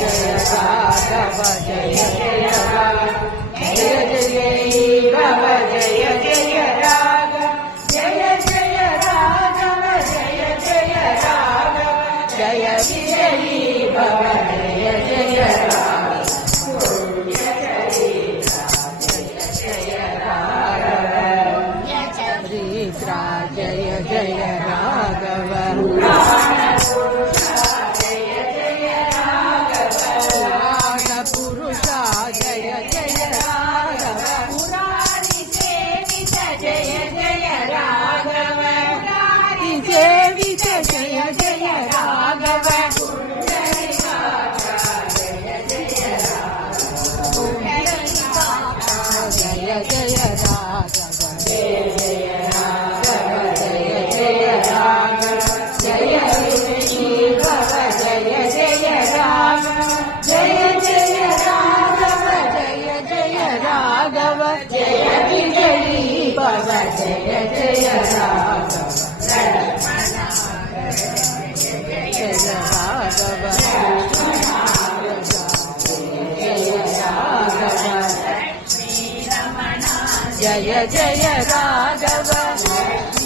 जय राघव जय जय राघव जय जय राघव जय जय राघव जय जय राघव जय जय राघव जय विजयी भव जय जय राघव जय जय राघव पुराण पुरुषा जय जय राघव पुराणी सेवित जय जय राघव पुराणी सेवित जय जय राघव जय जय राघव राघव जय विजयी भव जय जय राघव जय राघव जय जय राघव